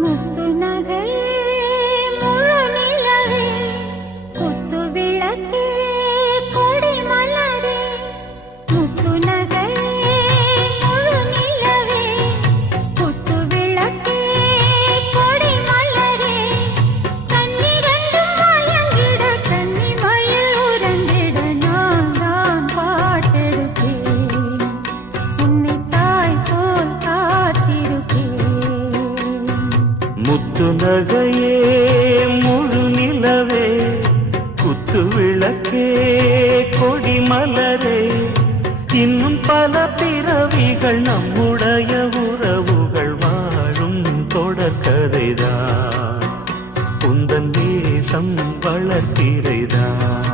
முத்து நகையே முழு நிலவே குத்து விளக்கே கொடி மலரே முத்து நகையே முழு நிலவே குத்து விளக்கே கொடி மலரே கண்ணிரண்டும் மயங்கிட கன்னி மயில் உறங்கிட நான் தான் பாட்டெடுப்பேன் உன்னை தாய் போல் காத்திருப்பேன் முத்து நகையே முழு நிலவே குத்து விளக்கே கொடி மலரே இன்னும் பல பிறவிகள் நம்முடைய உறவுகள் வாழும் தொடர்கதைதான் உந்தன் நேசம் வளர்த்திரைதான்